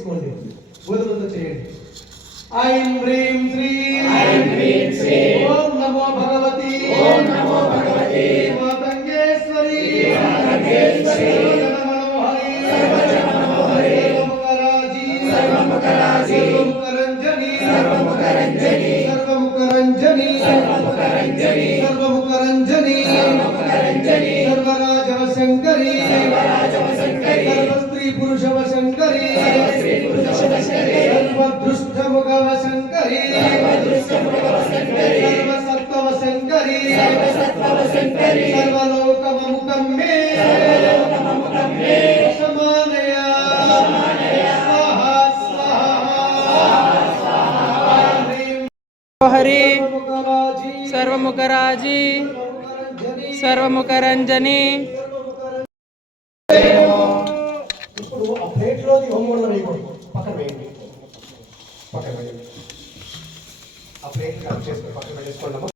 తీసుకోండి, గోధుమలతో చేయండి. ఐం హ్రీం శ్రీ ఓం నమో భగవతి మాతంగేశ్వరి సర్వముఖరంజని సర్వరాజవ శంకరి సర్వస్త్రీ పురుషవ శంకరి సర్వదృష్టముఖవ శంకరి సర్వసత్వవ శంకరి సర్వలోకమముఖం మే సమానయ హరి సర్వముఖరాజీ సర్వముఖరంజని. ఇప్పుడు ఆ ప్లేట్లోది హోమోలో వేయకూడదు, పక్కన వేయండి, పక్కన వేయండి. ఆ ప్లేట్ కట్ చేసుకొని పక్కన పెట్టేసుకోండి.